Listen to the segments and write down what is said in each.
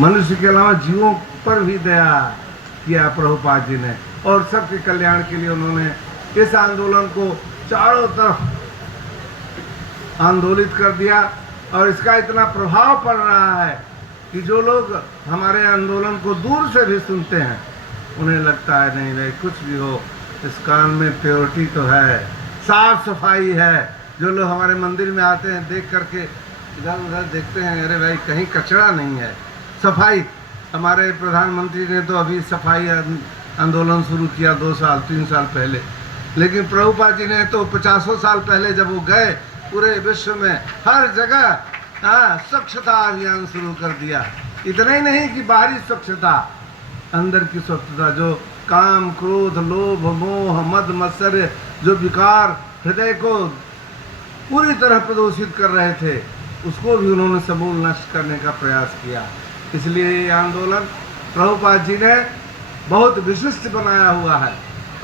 मनुष्य के अलावा जीवों पर भी दया किया प्रभुपाद जी ने, और सबके कल्याण के लिए उन्होंने इस आंदोलन को चारों तरफ आंदोलित कर दिया। और इसका इतना प्रभाव पड़ रहा है कि जो लोग हमारे आंदोलन को दूर से भी सुनते हैं, उन्हें लगता है नहीं नहीं कुछ भी हो, इस कान में प्योरिटी तो है, साफ सफाई है। जो लोग हमारे मंदिर में आते हैं देख करके इधर उधर देखते हैं, अरे भाई कहीं कचरा नहीं है, सफाई। हमारे प्रधानमंत्री ने तो अभी सफाई आंदोलन शुरू किया 2 साल 3 साल पहले, लेकिन प्रभुपाद जी ने तो 50 साल पहले जब वो गए पूरे विश्व में हर जगह स्वच्छता अभियान शुरू कर दिया। इतना ही नहीं कि बाहरी स्वच्छता, अंदर की स्वच्छता, जो काम क्रोध लोभ मोह मद मत्सर्य जो विकार हृदय को पूरी तरह प्रदूषित कर रहे थे, उसको भी उन्होंने समूल नष्ट करने का प्रयास किया। इसलिए ये आंदोलन प्रभुपाद जी ने बहुत विशिष्ट बनाया हुआ है,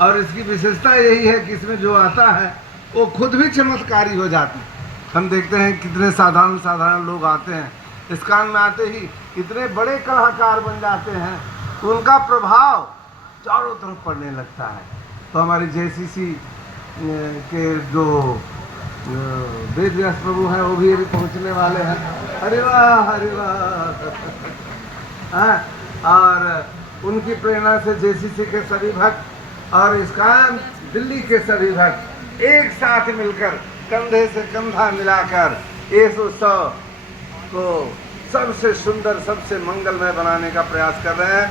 और इसकी विशेषता यही है कि इसमें जो आता है वो खुद भी चमत्कारी हो जाती है। हम देखते हैं कितने साधारण लोग आते हैं, इस कान में आते ही इतने बड़े कलाकार बन जाते हैं, उनका प्रभाव चारों तरफ पड़ने लगता है। तो हमारी जेसीसी के जो वेद व्यास प्रभु हैं वो भी अभी पहुँचने वाले हैं। अरे वाह अरे वाह और उनकी प्रेरणा से जेसीसी के सभी भक्त और इस्कान दिल्ली के सभी भक्त एक साथ मिलकर कंधे से कंधा मिलाकर इस उत्सव को सबसे सुंदर सबसे मंगलमय बनाने का प्रयास कर रहे हैं।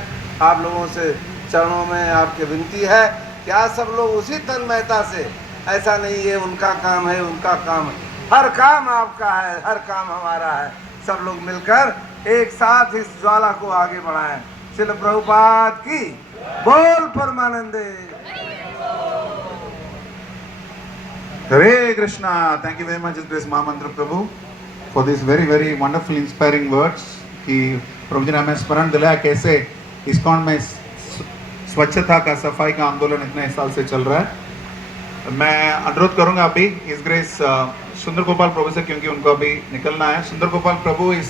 आप लोगों से चरणों में आपकी विनती है कि आप सब लोग उसी तन्मयता से, ऐसा नहीं है उनका काम है उनका काम है, हर काम आपका है, हर काम हमारा है, सब लोग मिलकर एक साथ इस ज्वाला को आगे बढ़ाएं। श्रील प्रभुपाद की बोल परमानंदे। Hare Krishna. Thank you very much, His Grace Mahamantra Prabhu, for these very wonderful inspiring words कि प्रभु जी ने हमें स्मरण दिलाया कैसे इस्कॉन में स्वच्छता का सफाई का आंदोलन इतने साल से चल रहा है। मैं अनुरोध करूंगा अभी इस ग्रेस सुंदर गोपाल प्रभु से, क्योंकि उनको अभी निकलना है। Sundar Gopal Prabhu is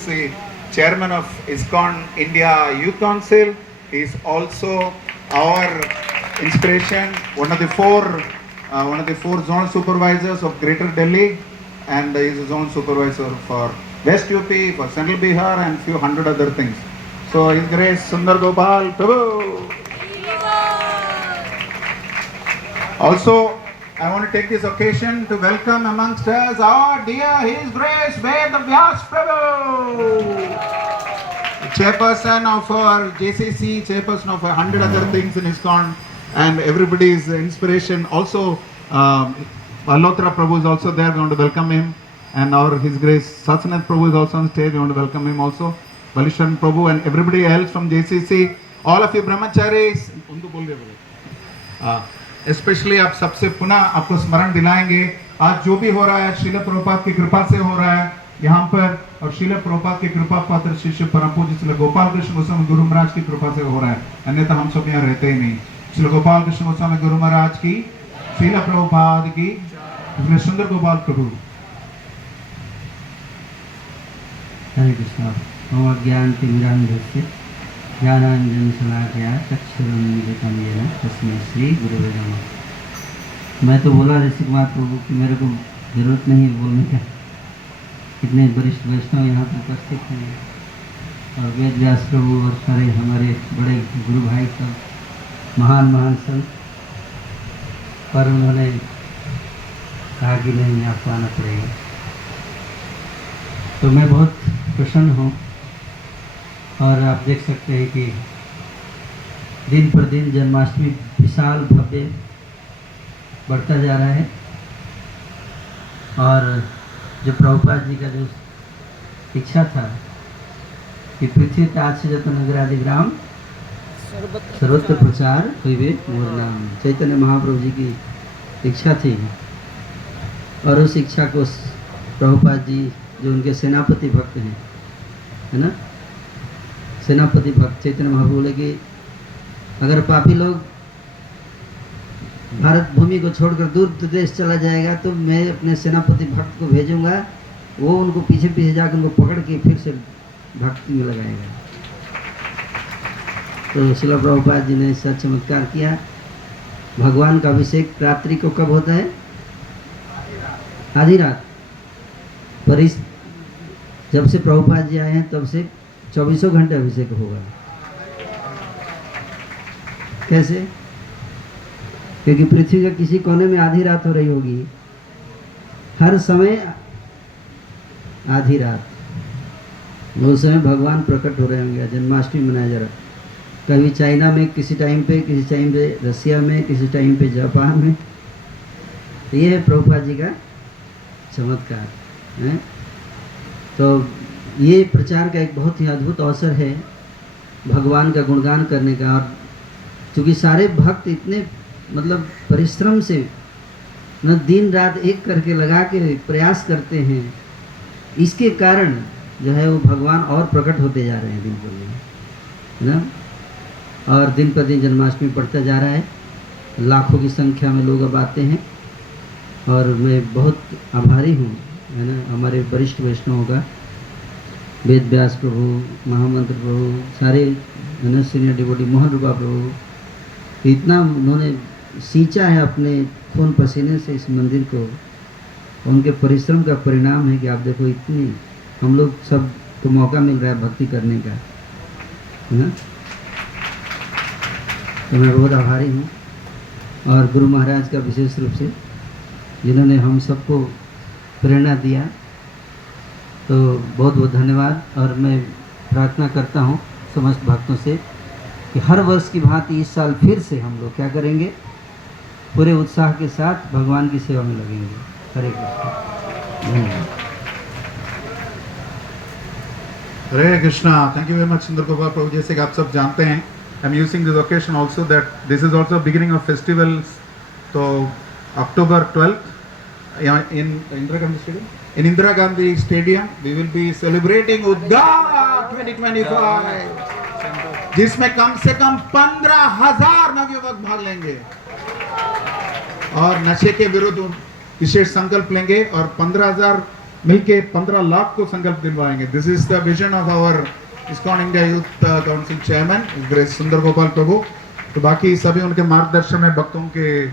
chairman of ISKCON India youth council, he is also our inspiration, one of the four zone supervisors of Greater Delhi, and he is a zone supervisor for West UP, for Central Bihar, and few hundred other things. So His Grace Sundar Gopal Prabhu. Also, I want to take this occasion to welcome amongst us our dear His Grace Ved Vyas Prabhu, chairperson of our JCC, chairperson of 100 other things in ISKCON, and everybody's inspiration. Also, Malhotra Prabhu is also there. We want to welcome him. And our His Grace Satsanath Prabhu is also on stage. We want to welcome him also. Balishan Prabhu and everybody else from JCC. All of you brahmacharis. Especially आप सबसे पुनः आपको स्मरण दिलाएंगे आज जो भी हो रहा है श्रील प्रभुपाद की कृपा से हो रहा है यहाँ पर, और श्रील प्रभुपाद की कृपा पात्र शिष्य परम पूज्य श्री गोपाल कृष्ण गोस्वामी गुरु महाराज की कृपा से हो रहा है, अन्यथा हम सब यहाँ रहते ही नहीं। श्री गोपाल कृष्ण गोस्वामी गुरु महाराज की, श्रील प्रभुपाद की, सुंदर गोपाल प्रभु। हरे कृष्ण। ओम ज्ञानतिमिरान्धस्य ज्ञानांजन शलाकया चक्षुरुन्मीलितं येन तस्मै श्री गुरुवे नमः। मैं तो बोला ऋषि कुमार प्रभु कि मेरे को जरूरत नहीं है बोलने का, कितने वरिष्ठ वैष्णव यहाँ पर उपस्थित हैं, और वेद व्यास प्रभु और सारे हमारे बड़े गुरु भाई सब महान संत, पर उन्होंने कहा कि नहीं आपको आना पड़ेगा। तो मैं बहुत प्रसन्न हूँ, और आप देख सकते हैं कि दिन पर दिन जन्माष्टमी विशाल भव्य बढ़ता जा रहा है, और जो प्रभुपाद जी का जो इच्छा था कि पृथ्वी ताज से जत नगरादि ग्राम सर्वत्र प्रचार हुई मोर नाम, चैतन्य महाप्रभु जी की इच्छा थी, और उस इच्छा को प्रभुपाद जी जो उनके सेनापति भक्त हैं, है ना, सेनापति भक्त चैतन्य महाप्रभु बोले कि अगर पापी लोग भारत भूमि को छोड़कर दूर प्रदेश चला जाएगा तो मैं अपने सेनापति भक्त को भेजूंगा, वो उनको पीछे जाकर उनको पकड़ के फिर से भक्ति में लगाएगा। तो श्रील प्रभुपाद जी ने ऐसा चमत्कार किया। भगवान का अभिषेक रात्रि को कब होता है? आधी रात। पर इस जब से प्रभुपाद जी आए हैं तब से 24 घंटे अभिषेक होगा। कैसे? क्योंकि पृथ्वी के किसी कोने में आधी रात हो रही होगी, हर समय आधी रात। उस समय भगवान प्रकट हो रहे होंगे, जन्माष्टमी मनाया जा रहा है। कभी चाइना में किसी टाइम पे रसिया में, किसी टाइम पे जापान में। तो ये है प्रभुपाद जी का चमत्कार है। तो ये प्रचार का एक बहुत ही अद्भुत अवसर है भगवान का गुणगान करने का। और चूँकि सारे भक्त इतने मतलब परिश्रम से न दिन रात एक करके लगा के प्रयास करते हैं, इसके कारण जो है वो भगवान और प्रकट होते जा रहे हैं दिन पर दिन, है ना। और दिन पर दिन जन्माष्टमी बढ़ता जा रहा है, लाखों की संख्या में लोग अब आते हैं। और मैं बहुत आभारी हूँ, है ना, हमारे वरिष्ठ वैष्णवों का, वेद व्यास प्रभु, महामंत्र प्रभु, सारे है ना, सीनियर डिवोटी मोहन रूपा प्रभु, इतना उन्होंने सींचा है अपने खून पसीने से इस मंदिर को। उनके परिश्रम का परिणाम है कि आप देखो इतनी हम लोग सब को मौका मिल रहा है भक्ति करने का, है ना। तो मैं बहुत आभारी हूँ। और गुरु महाराज का विशेष रूप से जिन्होंने हम सबको प्रेरणा दिया, तो बहुत बहुत धन्यवाद। और मैं प्रार्थना करता हूँ समस्त भक्तों से कि हर वर्ष की भांति इस साल फिर से हम लोग क्या करेंगे, पूरे उत्साह के साथ भगवान की सेवा में लगेंगे। हरे कृष्ण। धन्यवाद। Hare Krishna. Thank you very much Sundar Gopal Prabhu. जैसे कि आप सब जानते हैं, I am using this occasion also that this is also beginning of festivals. तो October 12th in Indira Gandhi Stadium we will be celebrating Udgar 2025, जिसमें कम से कम 15,000 नवयुवक भाग लेंगे और नशे के विरुद्ध विशेष संकल्प लेंगे और 15,000 मिलके 15 लाख को संकल्प दिलवाएंगे। This is the vision of our ISKCON India youth council chairman grace Sundar Gopal प्रभु। तो बाकी सभी उनके मार्गदर्शन में, भक्तों के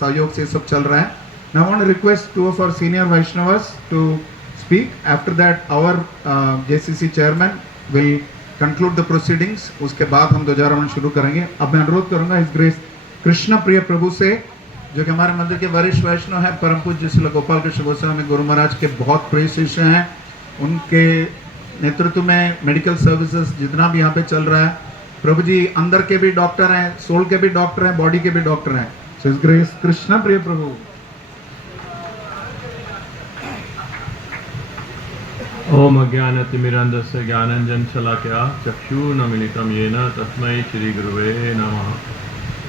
सहयोग से सब चल रहा है। Now I want to request two of our senior Vaishnavas to speak. After that, our JCC chairman will conclude the proceedings. उसके बाद हम ध्वजारोहण शुरू करेंगे। अब मैं अनुरोध करूंगा इस ग्रेस कृष्ण प्रिय प्रभु से, जो कि हमारे मंदिर के वरिष्ठ वैष्णव हैं, परम पूज्य श्री गोपाल कृष्ण गोस्वामी गुरु महाराज के बहुत प्रिय शिष्य हैं। उनके नेतृत्व में मेडिकल सर्विसेज जितना भी यहाँ पे चल रहा है, प्रभु जी अंदर के भी डॉक्टर हैं, सोल के भी डॉक्टर हैं, बॉडी के भी डॉक्टर हैं। सो इस ग्रेस कृष्ण प्रिय प्रभु। ओम अज्ञानतिमिरन्धस्य ज्ञानाञ्जनशलाकया चक्षुरुन्मीलितं येन तस्मै श्रीगुरवे नमः।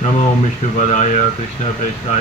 नमो विष्णुपदाय कृष्णप्रेष्ठाय